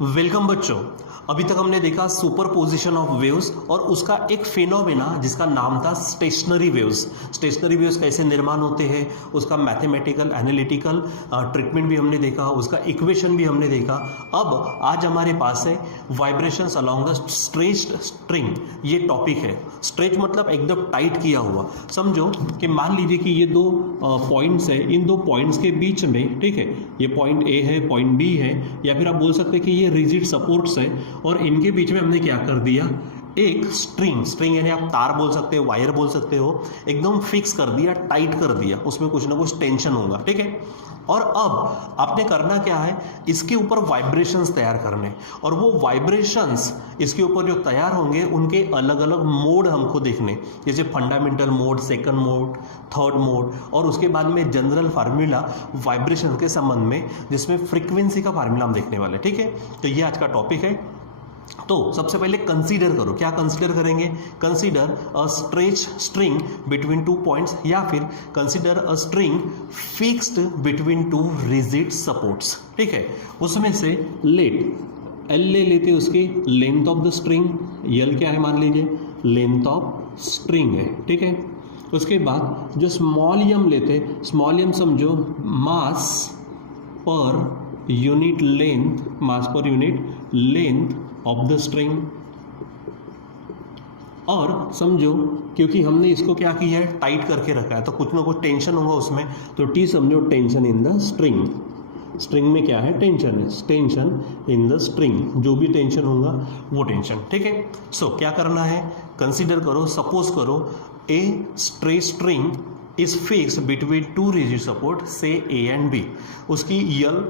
Welcome बच्चों। अभी तक हमने देखा सुपरपोजिशन ऑफ वेव्स और उसका एक फिनोमेना जिसका नाम था स्टेशनरी वेव्स। स्टेशनरी वेव्स कैसे निर्माण होते हैं, उसका मैथमेटिकल एनालिटिकल ट्रीटमेंट भी हमने देखा, उसका इक्वेशन भी हमने देखा। अब आज हमारे पास है vibrations along the stretched string. ये टॉपिक है। स्ट्रेच मतलब एकदम टाइट किया हुआ। समझो कि मान लीजिए कि ये दो पॉइंट्स है, इन दो पॉइंट्स के बीच में, ठीक है, ये पॉइंट ए है, पॉइंट बी है, या फिर आप बोल सकते हैं कि ये रिजिड सपोर्ट्स है और इनके बीच में हमने क्या कर दिया, एक स्ट्रिंग यानी आप तार बोल सकते हो, वायर बोल सकते हो, एकदम फिक्स कर दिया, टाइट कर दिया, उसमें कुछ ना कुछ टेंशन होगा, ठीक है। और अब आपने करना क्या है, इसके ऊपर वाइब्रेशंस तैयार करने, और वो वाइब्रेशंस इसके ऊपर जो तैयार होंगे उनके अलग अलग मोड हमको देखने, जैसे fundamental mode, second mode, third mode, और उसके बाद में जनरल फार्मूला वाइब्रेशन के संबंध में, जिसमें फ्रीक्वेंसी का फार्मूला हम देखने वाले, ठीक है। तो ये आज का टॉपिक है। तो सबसे पहले कंसीडर करो, क्या कंसीडर करेंगे, consider a stretch string between two points, या फिर consider a string fixed between two rigid supports, ठीक है। उसमें से लेट एल ले लेते, उसकी length of the string, L क्या है मान लीजिए, लेंथ ऑफ स्ट्रिंग है, ठीक है। उसके बाद जो स्मॉल एम लेते, स्मॉल एम समझो mass per unit length, mass per unit length of the string. और समझो क्योंकि हमने इसको क्या किया है, टाइट करके रखा है, तो कुछ ना कुछ टेंशन होगा उसमें, तो टी समझो tension in the string. String में क्या है, टेंशन है, टेंशन इन द स्ट्रिंग, जो भी टेंशन होगा वो टेंशन, ठीक है। सो क्या करना है, कंसीडर करो, सपोज करो a straight string is fixed between two rigid support, से ए एंड बी। उसकी यल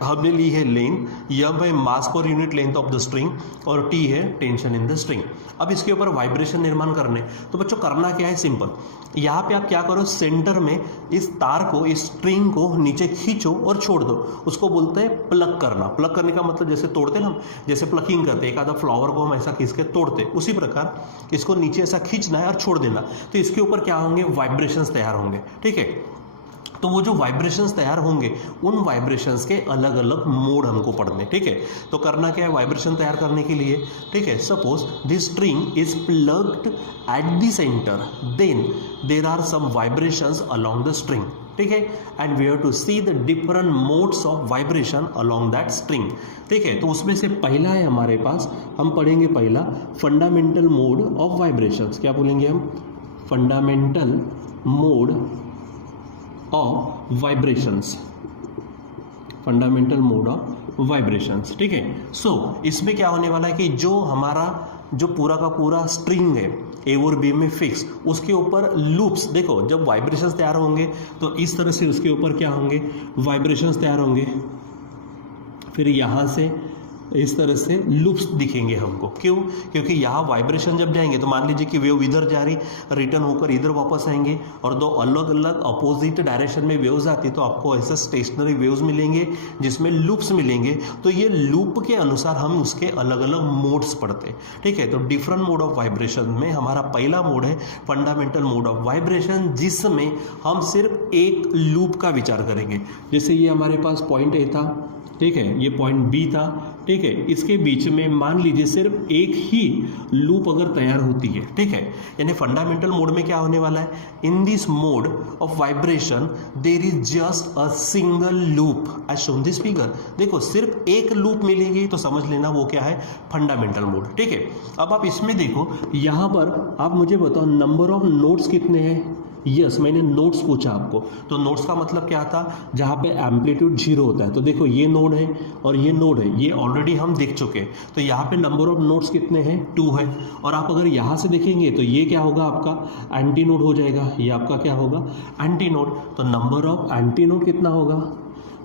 हमने ली है लेंथ, यम है mass per unit length of the string, और टी है टेंशन इन द स्ट्रिंग। अब इसके ऊपर वाइब्रेशन निर्माण करने, तो बच्चों करना क्या है, सिंपल। यहाँ पे आप क्या करो, सेंटर में इस तार को, इस स्ट्रिंग को नीचे खींचो और छोड़ दो। उसको बोलते हैं प्लग करना। प्लग करने का मतलब जैसे तोड़ते ना हम, जैसे प्लकिंग करते, एक आधा फ्लावर को हम ऐसा खींच के तोड़ते, उसी प्रकार इसको नीचे ऐसा खींचना है और छोड़ देना। तो इसके ऊपर क्या होंगे, वाइब्रेशंस तैयार होंगे, ठीक है। तो वो जो वाइब्रेशंस तैयार होंगे, उन वाइब्रेशंस के अलग अलग मोड हमको पढ़ने, ठीक है। तो करना क्या है वाइब्रेशन तैयार करने के लिए, ठीक है। Suppose this string is plugged at the centre, then there are some vibrations along the string, ठीक है, and we have to see the different modes of vibration along that string, ठीक है। तो उसमें से पहला है हमारे पास, हम पढ़ेंगे पहला फंडामेंटल मोड ऑफ वाइब्रेशंस। क्या बोलेंगे हम, fundamental mode of vibrations, fundamental mode of vibrations, ठीक है। सो इसमें क्या होने वाला है कि जो हमारा जो पूरा का पूरा स्ट्रिंग है ए और बी में फिक्स, उसके ऊपर लूप्स, देखो जब वाइब्रेशंस तैयार होंगे तो इस तरह से उसके ऊपर क्या होंगे, वाइब्रेशंस तैयार होंगे, फिर यहाँ से इस तरह से लूप्स दिखेंगे हमको। क्यों, क्योंकि यहाँ वाइब्रेशन जब जाएंगे तो मान लीजिए कि वेव इधर जा रही, रिटर्न होकर इधर वापस आएंगे, और दो अलग अलग अपोजिट डायरेक्शन में वेव्स आती, तो आपको ऐसे स्टेशनरी वेव्स मिलेंगे जिसमें लूप्स मिलेंगे। तो ये लूप के अनुसार हम उसके अलग अलग मोड्स पढ़ते, ठीक है। तो डिफरेंट मोड ऑफ वाइब्रेशन में हमारा पहला मोड है फंडामेंटल मोड ऑफ वाइब्रेशन, जिसमें हम सिर्फ एक लूप का विचार करेंगे। जैसे ये हमारे पास पॉइंट ए था, ठीक है, ये पॉइंट बी था, ठीक है, इसके बीच में मान लीजिए सिर्फ एक ही लूप अगर तैयार होती है, ठीक है। यानी फंडामेंटल मोड में क्या होने वाला है, in this mode of vibration there is just a single loop as shown this figure. देखो सिर्फ एक लूप मिलेगी तो समझ लेना वो क्या है, फंडामेंटल मोड, ठीक है। अब आप इसमें देखो, यहाँ पर आप मुझे बताओ नंबर ऑफ नोड्स कितने हैं। यस, मैंने नोड्स पूछा आपको, तो नोड्स का मतलब क्या था, जहाँ पे एम्पलीट्यूड 0 होता है। तो देखो ये नोड है और ये नोड है, ये ऑलरेडी हम देख चुके हैं। तो यहाँ पे नंबर ऑफ नोड्स कितने हैं, 2 है। और आप अगर यहाँ से देखेंगे तो ये क्या होगा, आपका एंटी नोड हो जाएगा, ये आपका क्या होगा, एंटी नोड। तो नंबर ऑफ एंटी नोड कितना होगा,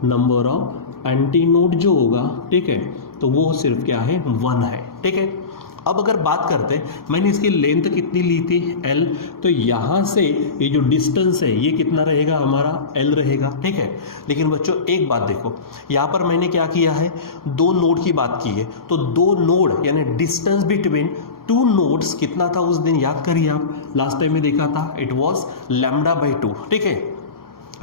नंबर ऑफ एंटी नोड जो होगा, ठीक है, तो वो सिर्फ क्या है, 1 है, ठीक है। अब अगर बात करते हैं, मैंने इसकी लेंथ कितनी ली थी, L, तो यहाँ से ये जो डिस्टेंस है ये कितना रहेगा, हमारा L रहेगा, ठीक है। लेकिन बच्चों एक बात देखो, यहाँ पर मैंने क्या किया है, 2 नोड की बात की है, तो 2 नोड यानी डिस्टेंस बिटवीन 2 नोड्स कितना था उस दिन, याद करिए आप, लास्ट टाइम में देखा था, इट वॉज λ/2, ठीक है।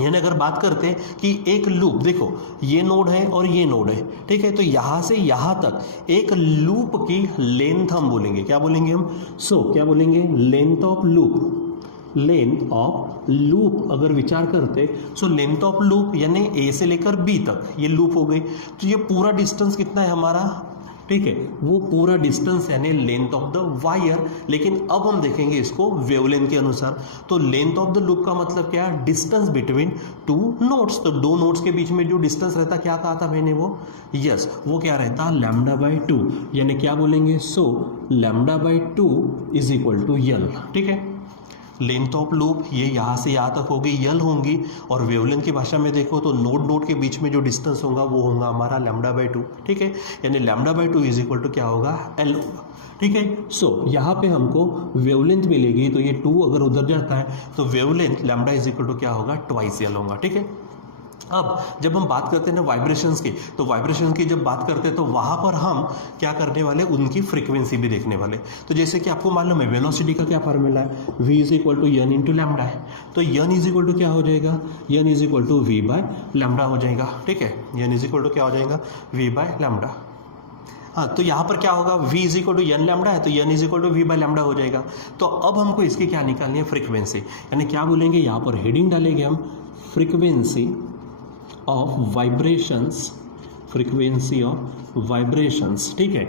यानी अगर बात करते हैं कि एक लूप, देखो ये नोड है और ये नोड है, ठीक है, तो यहां से यहां तक एक लूप की लेंथ हम बोलेंगे, क्या बोलेंगे हम? क्या बोलेंगे? Length of loop. Length of loop अगर विचार करते, लेंथ ऑफ लूप यानी ए से लेकर बी तक ये लूप हो गई, तो ये पूरा डिस्टेंस कितना है हमारा, ठीक है, वो पूरा डिस्टेंस यानी लेंथ ऑफ द वायर। लेकिन अब हम देखेंगे इसको वेवलेंथ के अनुसार। तो लेंथ ऑफ द लूप का मतलब क्या है? Distance between two nodes. तो दो नोड्स के बीच में जो डिस्टेंस रहता, क्या कहा था मैंने वो? यस, वो क्या रहता? λ/2। यानी क्या बोलेंगे? λ/2 इज इक्वल टू यल, ठीक है। लेंथ ऑफ लूप ये यहाँ से यहाँ तक होगी, यल होंगी, और वेवलेंथ की भाषा में देखो तो नोड के बीच में जो डिस्टेंस होगा वो होगा हमारा λ/2, ठीक है। यानी λ/2 इज इक्वल टू क्या होगा? एल होगा, ठीक है। यहाँ पे हमको वेवलेंथ मिलेगी, तो ये 2 अगर उधर जाता है तो वेवलेंथ λ इज इक्वल टू क्या होगा? ट्वाइस एल होगा, ठीक है। अब जब हम बात करते हैं ना वाइब्रेशंस की, तो वाइब्रेशंस की जब बात करते हैं तो वहाँ पर हम क्या करने वाले, उनकी फ्रीक्वेंसी भी देखने वाले। तो जैसे कि आपको मालूम है वेलोसिटी का क्या फार्मूला है? v is equal to n into lambda है। तो एन इज इक्वल टू क्या हो जाएगा? N is equal to v by lambda हो जाएगा, ठीक है। एन इज इक्वल टू क्या हो जाएगा? V by lambda. हाँ, तो यहाँ पर क्या होगा? v is equal to n lambda है, तो n is equal to v by lambda हो जाएगा। तो अब हमको इसकी क्या निकालनी है? फ्रीक्वेंसी। यानी क्या बोलेंगे, यहाँ पर हेडिंग डालेंगे हम frequency of vibrations, frequency of vibrations, ठीक है।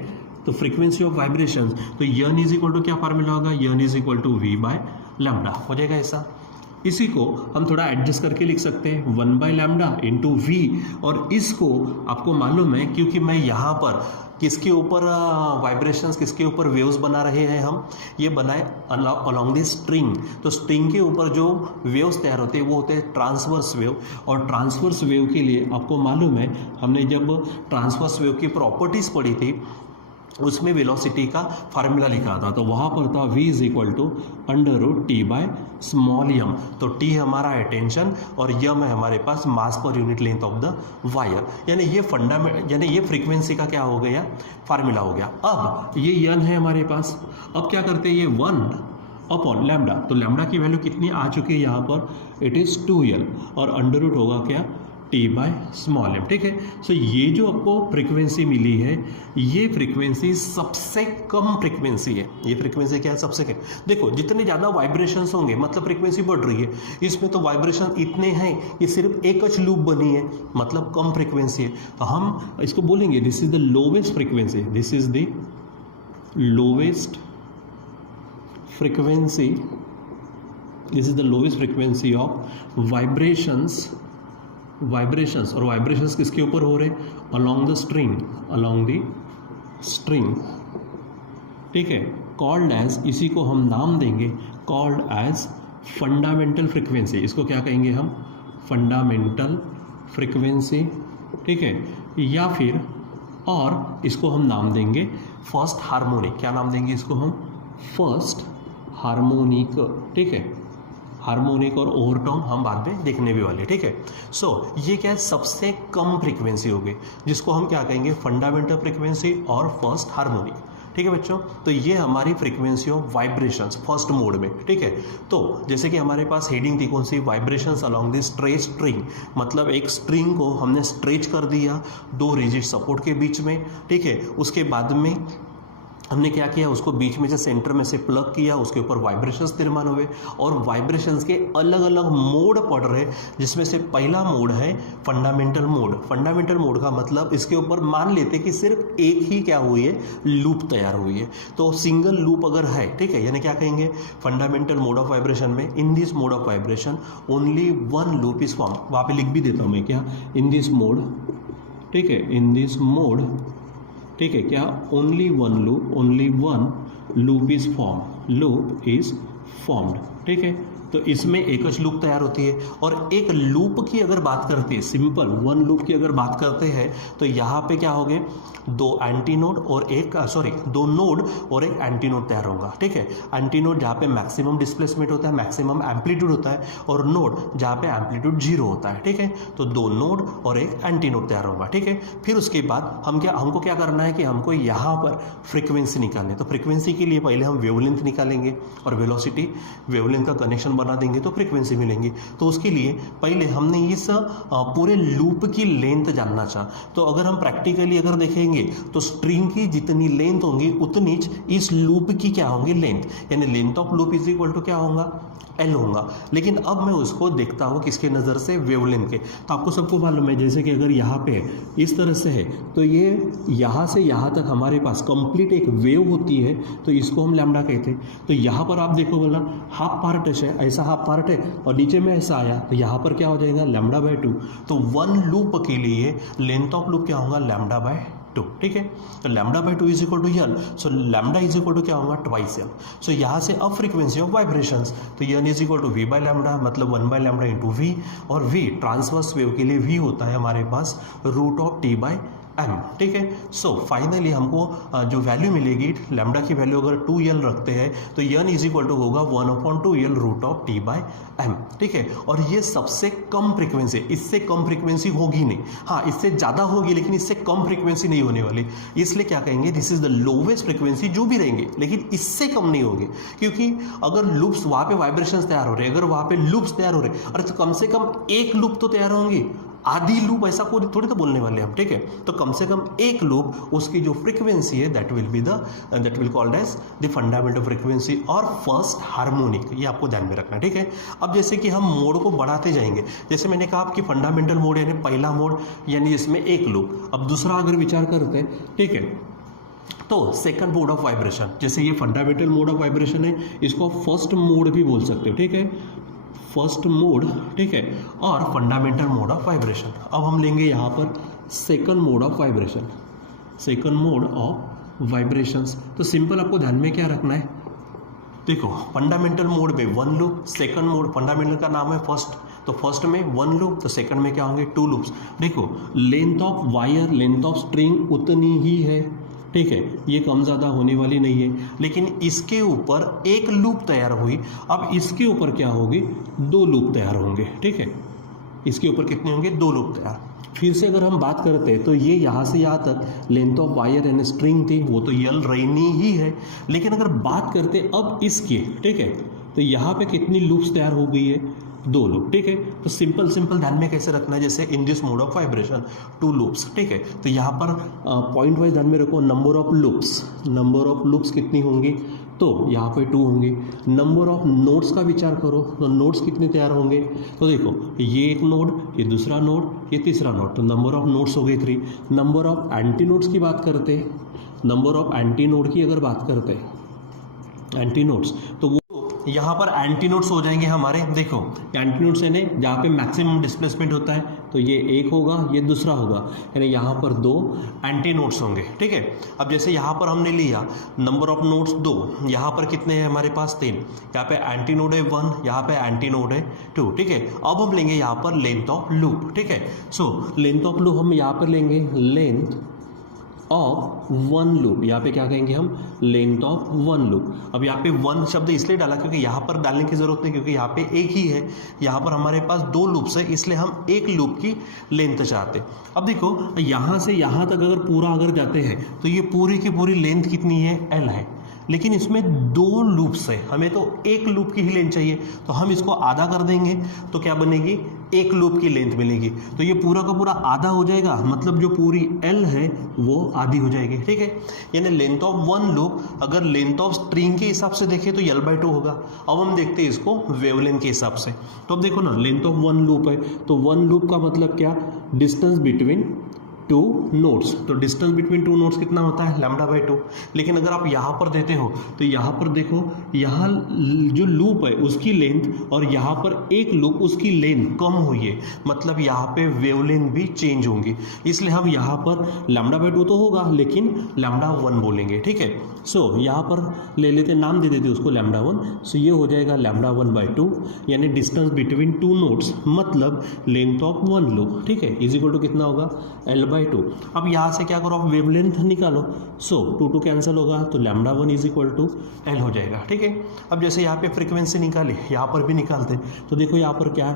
तो फ्रीक्वेंसी ऑफ वाइब्रेशंस, तो यन इज इक्वल टू क्या फार्मूला होगा? N is equal to v by lambda हो जाएगा ऐसा। इसी को हम थोड़ा एडजस्ट करके लिख सकते हैं 1 बाय लैम्डा इंटू वी, और इसको आपको मालूम है क्योंकि मैं यहाँ पर किसके ऊपर वाइब्रेशंस, किसके ऊपर वेव्स बना रहे हैं हम, ये बनाए अलोंग द स्ट्रिंग। तो स्ट्रिंग के ऊपर जो वेव्स तैयार होते हैं वो होते हैं ट्रांसवर्स वेव, और ट्रांसवर्स वेव के लिए आपको मालूम है हमने जब ट्रांसवर्स वेव की प्रॉपर्टीज पढ़ी थी उसमें वेलोसिटी का फार्मूला लिखा था, तो वहाँ पर था v is equal to √T/m। तो T हमारा है टेंशन और m है हमारे पास mass per unit length of the wire. यानी ये यानी ये फ्रीक्वेंसी का क्या हो गया? फार्मूला हो गया। अब ये n है हमारे पास, अब क्या करते हैं? ये 1 अपॉन लैम्डा, तो लैम्डा की वैल्यू कितनी आ चुकी है यहाँ पर? इट इज़ 2l, और अंडर होगा क्या? T/m, ठीक है। ये जो आपको फ्रीक्वेंसी मिली है, ये फ्रीक्वेंसी सबसे कम फ्रीक्वेंसी है। ये फ्रीक्वेंसी क्या है? सबसे कम। देखो जितने ज़्यादा वाइब्रेशंस होंगे मतलब फ्रीक्वेंसी बढ़ रही है, इसमें तो वाइब्रेशन इतने हैं कि सिर्फ एक च लूप बनी है, मतलब कम फ्रीक्वेंसी है। तो हम इसको बोलेंगे this is the lowest frequency, this is the lowest frequency, this is the lowest frequency of vibrations. और वाइब्रेशंस किसके ऊपर हो रहे? अलोंग द स्ट्रिंग, ठीक है। कॉल्ड एज, इसी को हम नाम देंगे कॉल्ड एज फंडामेंटल फ्रीक्वेंसी। इसको क्या कहेंगे हम? फंडामेंटल फ्रीक्वेंसी, ठीक है। या फिर और इसको हम नाम देंगे फर्स्ट हार्मोनिक। क्या नाम देंगे इसको हम? फर्स्ट हार्मोनिक, ठीक है। हार्मोनिक और ओवरटोन हम बाद में देखने भी वाले, ठीक है। ये क्या है? सबसे कम फ्रीक्वेंसी होगी, जिसको हम क्या कहेंगे? फंडामेंटल फ्रीक्वेंसी और फर्स्ट हार्मोनिक, ठीक है बच्चों। तो ये हमारी frequency of vibrations first mode में, ठीक है। तो जैसे कि हमारे पास हेडिंग थी कौन सी? Vibrations along the stretch string, मतलब एक स्ट्रिंग को हमने स्ट्रेच कर दिया 2 रिजिड सपोर्ट के बीच में, ठीक है। उसके बाद में हमने क्या किया? उसको बीच में से सेंटर में से प्लग किया, उसके ऊपर वाइब्रेशंस निर्माण हुए, और वाइब्रेशंस के अलग अलग मोड पड़ रहे, जिसमें से पहला मोड है फंडामेंटल मोड। फंडामेंटल मोड का मतलब इसके ऊपर मान लेते कि सिर्फ एक ही क्या हुई है? लूप तैयार हुई है। तो सिंगल लूप अगर है, ठीक है, यानी क्या कहेंगे? फंडामेंटल मोड ऑफ वाइब्रेशन में इन this mode of vibration only 1 loop is form. वहाँ पे लिख भी देता हूँ मैं क्या? इन दिस मोड, ठीक है, इन दिस मोड, ठीक है, क्या? ओनली 1 लूप इज फॉर्म्ड, ठीक है। तो इसमें एक लूप तैयार होती है, और एक लूप की अगर बात करते हैं, सिंपल 1 लूप की अगर बात करते हैं, तो यहाँ पे क्या होंगे? 2 एंटी नोड और 2 नोड और एक एंटी नोड तैयार होगा, ठीक है। एंटी नोड जहाँ पे मैक्सिमम डिस्प्लेसमेंट होता है, मैक्सिमम एम्पलीट्यूड होता है, और नोड जहाँ पे एम्पलीट्यूड 0 होता है, ठीक है। तो 2 नोड और एक एंटी नोड तैयार होगा, ठीक है। फिर उसके बाद हमको क्या करना है कि हमको यहाँ पर फ्रीक्वेंसी निकालनी है। तो फ्रीक्वेंसी के लिए पहले हम वेवलेंथ निकालेंगे और वेलोसिटी, वेवलेंथ का कनेक्शन बना देंगे तो फ्रीक्वेंसी मिलेंगी। तो उसके लिए पहले हमने इस पूरे लूप की लेंथ जानना चाहा। तो अगर हम प्रैक्टिकली अगर देखेंगे तो स्ट्रिंग की जितनी लेंथ होंगी उतनी इस लूप की क्या होंगी, लेंथ, यानी length of loop is equal to क्या होगा, एल होगा। लेकिन अब मैं उसको देखता हूँ किसके नज़र से, वेवलेंथ के। तो आपको सबको मालूम है जैसे कि अगर यहाँ पे इस तरह से है तो ये यहाँ से यहाँ तक हमारे पास कंप्लीट एक वेव होती है, तो इसको हम लैम्डा कहते हैं। तो यहाँ पर आप देखो बोला हाफ पार्ट है, ऐसा हाफ पार्ट है और नीचे में ऐसा आया, तो यहाँ पर क्या हो जाएगा, लैम्डा बाय 2। तो वन लूप के लिए लेंथ ऑफ लूप क्या होगा, लैम्डा बाय 2, ठीक है। तो lambda by 2 is equal to L, so lambda is equal to क्या होगा, ट्वाइस एल। सो यहाँ से अब फ्रीक्वेंसी ऑफ वाइब्रेशंस, तो n is equal to v by lambda, मतलब 1 बाय लैम्डा इंटू वी, और वी ट्रांसवर्स वेव के लिए वी होता है हमारे पास root of T by M, ठीक है। सो फाइनली हमको जो वैल्यू मिलेगी, लैम्डा की वैल्यू अगर 2l रखते हैं तो एन इज इक्वल टू होगा 1/2l root of T by M, ठीक है। और ये सबसे कम फ्रीक्वेंसी, इससे कम फ्रीक्वेंसी होगी नहीं, हाँ इससे ज़्यादा होगी लेकिन इससे कम फ्रीक्वेंसी नहीं होने वाली। इसलिए क्या कहेंगे, this is the lowest frequency, जो भी रहेंगे लेकिन इससे कम नहीं होगी, क्योंकि अगर लूप्स वहाँ पे वाइब्रेशंस तैयार हो रहे हैं, अगर वहाँ पे लूप्स तैयार हो रहे हैं, अरे तो कम से कम एक लूप तो तैयार होंगी, आधी लूप ऐसा कोई थोड़ी तो बोलने वाले हम, ठीक है। तो कम से कम एक लूप, उसकी जो फ्रीक्वेंसी है that will called as the fundamental frequency और फर्स्ट हार्मोनिक, ये आपको ध्यान में रखना है, ठीक है। अब जैसे कि हम मोड को बढ़ाते जाएंगे, जैसे मैंने कहा आपकी फंडामेंटल मोड यानी पहला मोड यानी जिसमें एक लूप, अब दूसरा अगर विचार करते हैं, ठीक है, तो सेकंड मोड ऑफ वाइब्रेशन, जैसे ये फंडामेंटल मोड ऑफ वाइब्रेशन है, इसको फर्स्ट मोड भी बोल सकते हो, ठीक है, फर्स्ट मोड, ठीक है, और फंडामेंटल मोड ऑफ वाइब्रेशन। अब हम लेंगे यहाँ पर second mode of vibration, second mode of vibrations. तो सिंपल आपको ध्यान में क्या रखना है, देखो फंडामेंटल मोड में 1 लूप, सेकंड मोड फंडामेंटल का नाम है फर्स्ट, तो फर्स्ट में 1 लूप, तो सेकंड में क्या होंगे 2 लूप्स। देखो length of wire, length of string उतनी ही है, ठीक है, ये कम ज़्यादा होने वाली नहीं है, लेकिन इसके ऊपर एक लूप तैयार हुई, अब इसके ऊपर क्या होगी, 2 लूप तैयार होंगे, ठीक है, इसके ऊपर कितने होंगे, 2 लूप तैयार। फिर से अगर हम बात करते हैं तो ये यहाँ से यहाँ तक length of wire and string थी, वो तो यल रहनी ही है, लेकिन अगर बात करते अब इसकी, ठीक है, तो यहाँ पे कितनी लूप्स तैयार हो गई है, 2 लूप, ठीक है। तो सिंपल ध्यान में कैसे रखना है, जैसे इन this mode of vibration 2 loops, ठीक है। तो यहाँ पर पॉइंट वाइज ध्यान में रखो, नंबर ऑफ लूप्स कितनी होंगी, तो यहाँ पे 2 होंगे। नंबर ऑफ नोड्स का विचार करो, तो नोड्स कितने तैयार होंगे, तो देखो ये एक नोड, ये दूसरा नोड, ये तीसरा नोड, तो नंबर ऑफ नोड्स हो गए 3। नंबर ऑफ एंटी नोड्स की बात करते हैं, नंबर ऑफ एंटी नोड की अगर बात करते हैं, एंटी नोड्स, तो वो यहाँ पर एंटी नोड्स हो जाएंगे हमारे, देखो एंटी नोड्स यानी जहाँ पे मैक्सिमम डिस्प्लेसमेंट होता है, तो ये एक होगा, ये दूसरा होगा, यानी यहाँ पर 2 एंटी नोड्स होंगे, ठीक है। अब जैसे यहाँ पर हमने लिया नंबर ऑफ नोड्स 2, यहाँ पर कितने हैं हमारे पास 3, यहाँ पे एंटी नोड है 1, यहाँ पे एंटी नोड है 2, ठीक है। अब हम लेंगे यहाँ पर लेंथ ऑफ लूप, ठीक है। सो लेंथ ऑफ लूप हम यहाँ पर लेंगे लेंथ ऑफ 1 लूप, यहाँ पे क्या कहेंगे हम, लेंथ ऑफ 1 लूप। अब यहाँ पे 1 शब्द इसलिए डाला क्योंकि यहाँ पर डालने की जरूरत नहीं, क्योंकि यहाँ पे एक ही है, यहाँ पर हमारे पास 2 लूप्स है, इसलिए हम एक लूप की लेंथ चाहते। अब देखो यहाँ से यहाँ तक अगर पूरा अगर जाते हैं तो ये पूरी की पूरी लेंथ कितनी है, L है, लेकिन इसमें 2 लूप्स है, हमें तो एक लूप की ही लेंथ चाहिए, तो हम इसको आधा कर देंगे तो क्या बनेगी, एक लूप की लेंथ मिलेगी, तो ये पूरा का पूरा आधा हो जाएगा, मतलब जो पूरी L है वो आधी हो जाएगी, ठीक है। यानी लेंथ ऑफ 1 लूप अगर लेंथ ऑफ स्ट्रिंग के हिसाब से देखें तो L/2 होगा। अब हम देखते हैं इसको वेवलेंथ के हिसाब से, तो अब देखो ना लेंथ ऑफ 1 लूप है, तो 1 लूप का मतलब क्या, डिस्टेंस बिटवीन 2 नोड्स, तो डिस्टेंस बिटवीन 2 नोड्स कितना होता है, λ/2। लेकिन अगर आप यहाँ पर देते हो तो यहाँ पर देखो, यहाँ जो लूप है उसकी लेंथ और यहाँ पर एक लूप उसकी लेंथ कम हुई है, मतलब यहाँ पे वेवलेंथ भी चेंज होंगी, इसलिए हम यहाँ पर λ/2 तो होगा लेकिन λ1 बोलेंगे, ठीक है। सो यहाँ पर ले लेते, नाम दे देते उसको λ1, सो ये हो जाएगा λ1/2, यानी डिस्टेंस बिटवीन 2 नोड्स मतलब लेंथ ऑफ 1 लूप, ठीक है, इज इक्वल टू कितना होगा, L/2। अब यहाँ से क्या करो, वेवलेंथ निकालो, सो 2 कैंसिल होगा तो λ1 इज इक्वल टू L हो जाएगा, ठीक है। अब जैसे यहाँ पे फ्रीक्वेंसी निकाली, यहाँ पर भी निकालते, तो देखो यहाँ पर क्या है,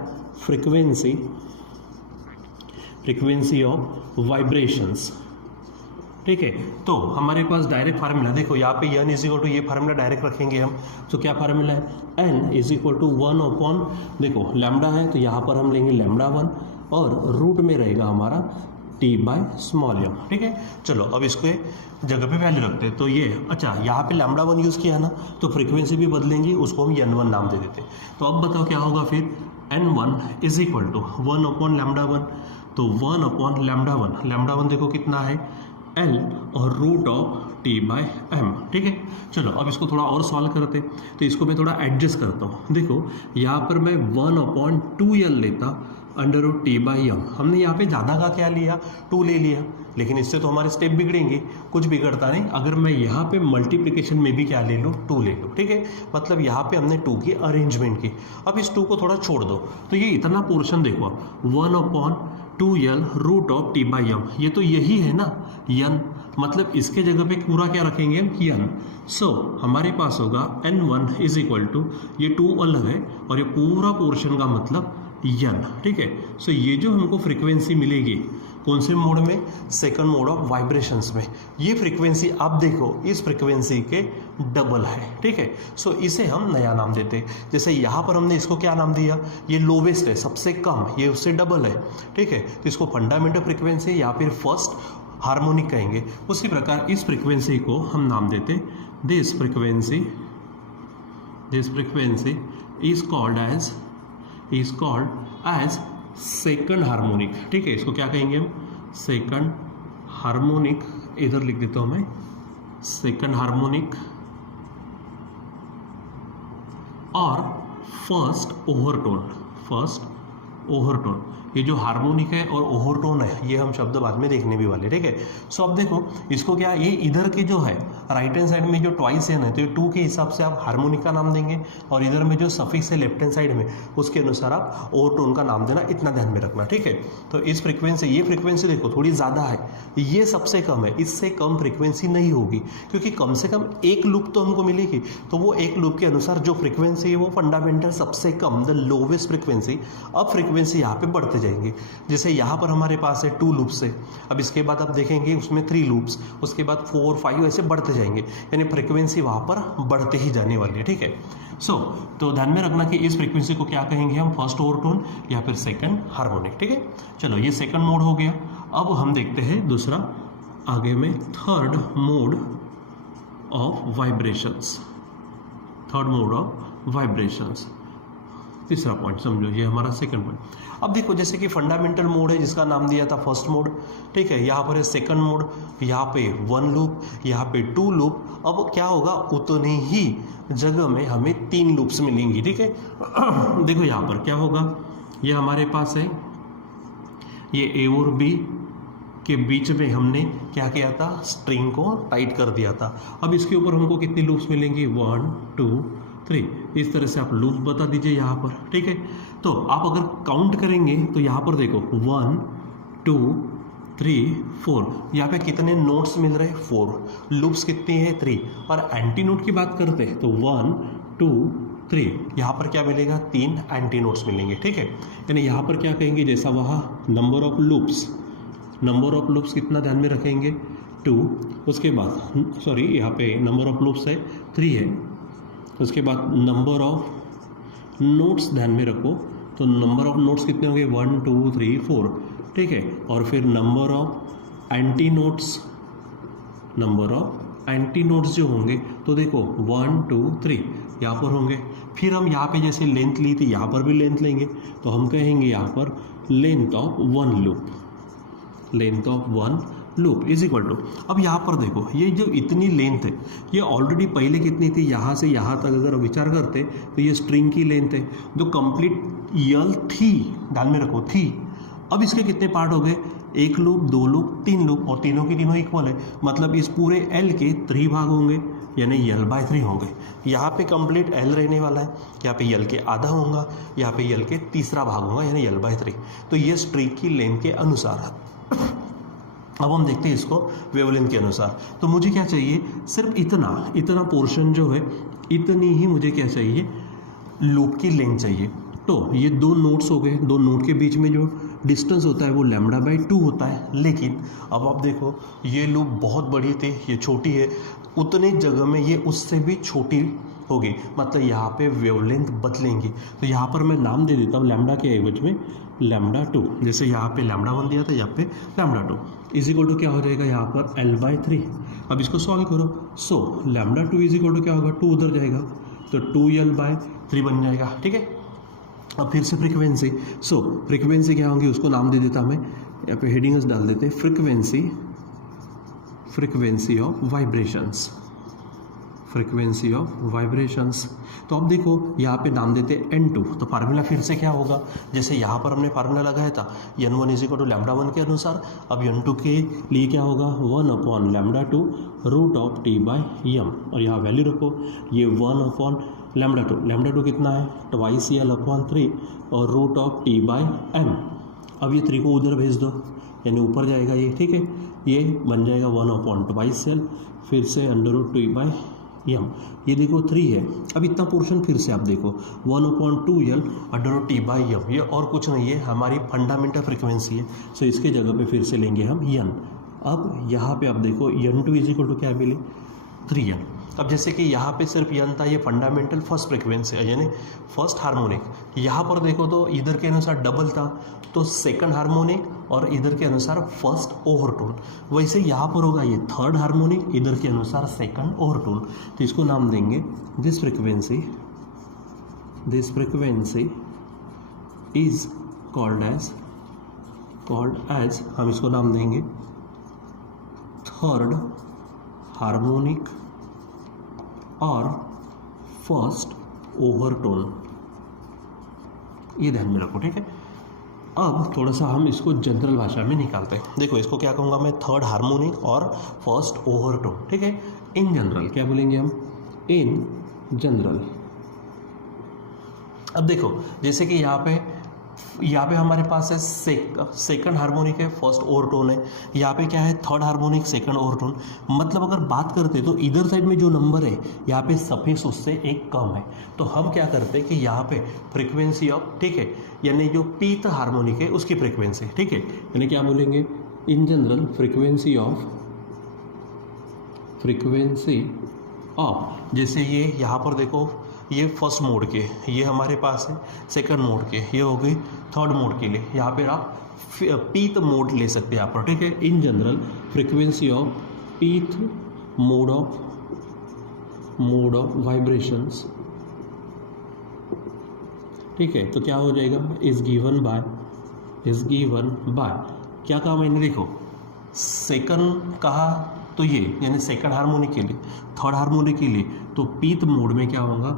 फ्रीक्वेंसी ऑफ वाइब्रेशंस, ठीक है। तो हमारे पास डायरेक्ट फार्मूला देखो, यहाँ पे n इज इक्वल टू, ये फार्मूला डायरेक्ट रखेंगे हम, तो क्या फार्मूला है, n is equal to 1 upon, देखो लैम्डा है तो यहाँ पर हम लेंगे लैम्डा 1 और रूट में रहेगा हमारा t बाय स्मॉल m, ठीक है। चलो अब इसको जगह पे वैल्यू रखते हैं, तो ये अच्छा यहाँ पे लैम्डा 1 यूज़ किया ना, तो फ्रीक्वेंसी भी बदलेंगी, उसको हम n1 नाम दे देते हैं। तो अब बताओ क्या होगा फिर, n1 is equal to 1 upon lambda 1, तो 1 अपॉन लैम्डा 1, लैम्डा 1 देखो कितना है L और root of t by m, ठीक है। चलो अब इसको थोड़ा और सॉल्व करते, तो इसको मैं थोड़ा एडजस्ट करता हूँ। देखो यहाँ पर मैं 1 अपॉन 2l लेता under root t by m, हमने यहाँ पे ज़्यादा का क्या लिया, 2 ले लिया, लेकिन इससे तो हमारे स्टेप बिगड़ेंगे, कुछ बिगड़ता नहीं। अगर मैं यहाँ पे मल्टीप्लिकेशन में भी क्या ले लूँ, 2 ले लूँ, ठीक है। मतलब यहाँ पे हमने 2 की अरेंजमेंट की। अब इस 2 को थोड़ा छोड़ दो, तो ये इतना पोर्शन देखो आप, 1 upon 2l root of t by m, ये तो यही है ना n, मतलब इसके जगह पे पूरा क्या रखेंगे हम, n। सो हमारे पास होगा n1 इज इक्वल टू, ये 2 अलग है और ये पूरा पोर्शन का मतलब n, ठीक है। सो ये जो हमको फ्रीक्वेंसी मिलेगी कौन से मोड में, सेकंड मोड ऑफ वाइब्रेशंस में, ये फ्रीक्वेंसी आप देखो इस फ्रीक्वेंसी के डबल है, ठीक है। सो इसे हम नया नाम देते हैं। जैसे यहाँ पर हमने इसको क्या नाम दिया, ये लोवेस्ट है, सबसे कम, ये उससे डबल है, ठीक है। तो इसको फंडामेंटल फ्रीक्वेंसी या फिर फर्स्ट हार्मोनिक कहेंगे। उसी प्रकार इस फ्रीक्वेंसी को हम नाम देते, this frequency is called as second harmonic, ठीक है। इसको क्या कहेंगे हम, सेकंड हार्मोनिक, इधर लिख देता हूं मैं, सेकंड हार्मोनिक और फर्स्ट ओवरटोन। ये जो हार्मोनिक है और ओवरटोन है, ये हम शब्द बाद में देखने भी वाले, ठीक है। सो अब देखो इसको क्या, ये इधर के जो है राइट हैंड साइड में जो ट्वाइस एन है, तो ये 2 के हिसाब से आप हार्मोनिक का नाम देंगे, और इधर में जो सफिक्स है लेफ्ट हैंड साइड में, उसके अनुसार आप ओवरटोन का नाम देना, इतना ध्यान में रखना, ठीक है। तो इस फ्रीक्वेंसी, ये फ्रीक्वेंसी देखो थोड़ी ज़्यादा है, ये सबसे कम है, इससे कम फ्रीक्वेंसी नहीं होगी, क्योंकि कम से कम एक लूप तो हमको मिलेगी। तो वो एक लूप के अनुसार जो फ्रीक्वेंसी है वो फंडामेंटल सबसे कम, द लोवेस्ट फ्रीक्वेंसी। अब फ्रीक्वेंसी यहाँ पे बढ़ते जाएंगे, जैसे यहाँ पर हमारे पास है 2 लूप्स है, अब इसके बाद आप देखेंगे उसमें 3 लूप्स, उसके बाद 4, 5 ऐसे बढ़ते जाएंगे, यानी फ्रीक्वेंसी वहाँ पर बढ़ते ही जाने वाली है, ठीक है। तो ध्यान में रखना कि इस फ्रीक्वेंसी को क्या कहेंगे हम, फर्स्ट ओवरटोन या फिर सेकंड हार्मोनिक, ठीक है। चलो ये सेकंड मोड हो गया। अब हम देखते हैं दूसरा, आगे में थर्ड मोड ऑफ वाइब्रेशंस, तीसरा पॉइंट समझो, ये हमारा सेकंड पॉइंट। अब देखो जैसे कि फंडामेंटल मोड है जिसका नाम दिया था फर्स्ट मोड, ठीक है। यहाँ पर है सेकंड मोड, यहाँ पे 1 लूप, यहाँ पे 2 लूप। अब क्या होगा, उतनी ही जगह में हमें 3 लूप्स मिलेंगी, ठीक है। देखो यहाँ पर क्या होगा, ये हमारे पास है, ये ए और बी के बीच में हमने क्या किया था, स्ट्रिंग को टाइट कर दिया था। अब इसके ऊपर हमको कितनी लूप्स मिलेंगी, 1, 2, 3, इस तरह से आप लूप बता दीजिए यहाँ पर, ठीक है। तो आप अगर काउंट करेंगे तो यहाँ पर देखो 1, 2, 3, 4, यहाँ पे कितने नोट्स मिल रहे हैं, 4, लूप्स कितनी है, 3। और एंटी नोट की बात करते हैं तो 1, 2, 3, यहाँ पर क्या मिलेगा, 3 एंटी नोट्स मिलेंगे, ठीक है। यानी यहाँ पर क्या कहेंगे, जैसा वहाँ नंबर ऑफ लूप्स कितना ध्यान में रखेंगे, 2, उसके बाद यहाँ पे नंबर ऑफ लूप्स है 3 है, उसके बाद नंबर ऑफ नोट्स ध्यान में रखो, तो नंबर ऑफ नोट्स कितने होंगे, 1, 2, 3, 4, ठीक है। और फिर नंबर ऑफ एंटी नोट्स जो होंगे, तो देखो 1, 2, 3 यहाँ पर होंगे। फिर हम यहाँ पे जैसे लेंथ ली थी, यहाँ पर भी लेंथ लेंगे, तो हम कहेंगे यहाँ पर length of one loop is equal to, अब यहाँ पर देखो ये जो इतनी लेंथ है, ये ऑलरेडी पहले कितनी थी, यहाँ से यहाँ तक अगर विचार करते तो ये स्ट्रिंग की लेंथ है जो कंप्लीट यल थी, ध्यान में रखो थी। अब इसके कितने पार्ट हो गए, 1 लूप, 2 लूप, 3 लूप, और तीनों की तीनों इक्वल है, मतलब इस पूरे एल के 3 भाग होंगे, यानी L/3 होंगे। यहाँ पे कंप्लीट L रहने वाला है, यहाँ पे L के आधा होगा, यहाँ पे L के तीसरा भाग होगा, यानी L/3। तो ये स्ट्रिंग की लेंथ के अनुसार है। अब हम देखते हैं इसको वेवलेंथ के अनुसार। तो मुझे क्या चाहिए, सिर्फ इतना पोर्शन जो है, इतनी ही मुझे क्या चाहिए, लूप की लेंथ चाहिए। तो ये दो नोट्स हो गए, दो नोट के बीच में जो डिस्टेंस होता है वो λ/2 होता है। लेकिन अब आप देखो ये लूप बहुत बड़ी थी, ये छोटी है, उतने जगह में ये उससे भी छोटी होगी, मतलब यहाँ पे वेवलेंथ बदलेंगी। तो यहाँ पर मैं नाम दे देता हूँ लैम्डा के एवज में λ2, जैसे यहाँ पे λ1 दिया था, यहाँ पे λ2 इज इक्वल टू क्या हो जाएगा यहाँ पर L/3। अब इसको सॉल्व करो, सो λ2 इज इक्वल टू क्या होगा, 2 उधर जाएगा तो 2L/3 बन जाएगा। ठीक है, अब फिर से फ्रीक्वेंसी, सो फ्रीक्वेंसी क्या होंगी उसको नाम दे देता हमें, यहाँ पे हेडिंग्स डाल देते हैं, frequency of vibrations, frequency of vibrations. तो अब देखो यहाँ पे नाम देते हैं N2, तो फार्मूला फिर से क्या होगा, जैसे यहाँ पर हमने फार्मूला लगाया था N1 इज इक्वल टू λ1 के अनुसार, अब N2 के लिए क्या होगा 1/λ2 √T/m, और यहाँ वैल्यू रखो, ये 1/λ2, λ2 कितना है 2L/3 और √T/m। अब ये 3 को उधर भेज दो, यानी ऊपर जाएगा ये। ठीक है, ये बन जाएगा 1/2L, फिर से √T/m, ये देखो 3 है। अब इतना पोर्शन फिर से आप देखो 1/2L √T/m, ये और कुछ नहीं है, हमारी फंडामेंटल फ्रीक्वेंसी है। सो इसके जगह पे फिर से लेंगे हम n। अब यहाँ पे आप देखो N2 इज इक्वल टू क्या मिले 3n। अब जैसे कि यहाँ पे सिर्फ n था, ये फंडामेंटल फर्स्ट फ्रीक्वेंसी है यानी फर्स्ट हार्मोनिक। यहाँ पर देखो तो इधर के अनुसार डबल था तो सेकंड हार्मोनिक, और इधर के अनुसार फर्स्ट ओवरटोन। वैसे यहाँ पर होगा ये थर्ड हार्मोनिक, इधर के अनुसार सेकंड ओवरटोन। तो इसको नाम देंगे this frequency is called as हम इसको नाम देंगे थर्ड हार्मोनिक और फर्स्ट ओवरटोन, ये ध्यान में रखो। ठीक है, अब थोड़ा सा हम इसको जनरल भाषा में निकालते हैं। देखो इसको क्या कहूँगा मैं, थर्ड हार्मोनिक और फर्स्ट ओवरटोन। ठीक है, इन जनरल क्या बोलेंगे हम, इन जनरल। अब देखो जैसे कि यहाँ पे हमारे पास है सेकंड हार्मोनिक है, फर्स्ट ओवरटोन है, यहाँ पे क्या है थर्ड हार्मोनिक सेकंड ओवरटोन। मतलब अगर बात करते तो इधर साइड में जो नंबर है यहाँ पे सफिक्स उससे एक कम है, तो हम क्या करते हैं कि यहाँ पे फ्रीक्वेंसी ऑफ, ठीक है, यानी जो पीथ हार्मोनिक है उसकी फ्रीक्वेंसी, ठीक है, यानी क्या बोलेंगे इन जनरल फ्रीक्वेंसी ऑफ, जैसे ये यहाँ पर देखो ये फर्स्ट मोड के, ये हमारे पास है सेकंड मोड के, ये हो गई थर्ड मोड के लिए, यहाँ पर आप पीथ मोड ले सकते हैं यहाँ पर। ठीक है, in general frequency of pith mode of vibrations. ठीक है, तो क्या हो जाएगा इज गिवन बाय क्या कहा मैंने, देखो सेकंड कहा तो ये यानी सेकंड हार्मोनिक के लिए, थर्ड हार्मोनिक के लिए तो पीथ मोड में क्या होगा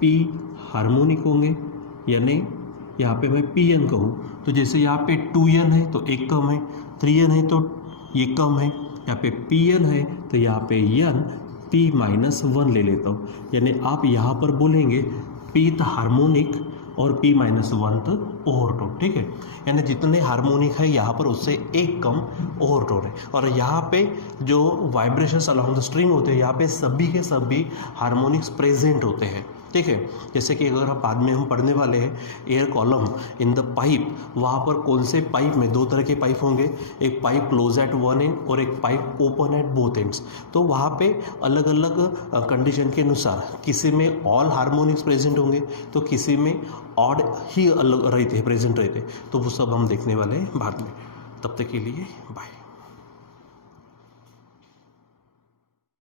पी हार्मोनिक होंगे, यानी यहाँ पे मैं पी एन कहूँ तो जैसे यहाँ पे 2n है तो एक कम है, 3n है तो ये कम है, यहाँ पे pn है तो यहाँ पे n p-1 ले लेता हूँ, यानी आप यहाँ पर बोलेंगे पीथ हार्मोनिक और p-1 तक ओवरटोन। ठीक है, यानी जितने हार्मोनिक है यहाँ पर उससे एक कम ओवरटोन है, और यहाँ पे जो वाइब्रेशंस अलॉन्ग द स्ट्रिंग होते हैं यहाँ पे सभी के सभी हार्मोनिक्स प्रेजेंट होते हैं। ठीक है, जैसे कि अगर बाद में हम पढ़ने वाले हैं air column in the pipe, वहाँ पर कौन से पाइप में दो तरह के पाइप होंगे, एक pipe close eight one and और एक pipe open at both ends. तो वहाँ पे अलग अलग कंडीशन के अनुसार किसी में ऑल हार्मोनिक्स प्रेजेंट होंगे तो किसी में ऑड ही अलग रहते हैं, प्रेजेंट रहते हैं। तो वो सब हम देखने वाले हैं बाद में। तब तक के लिए बाय।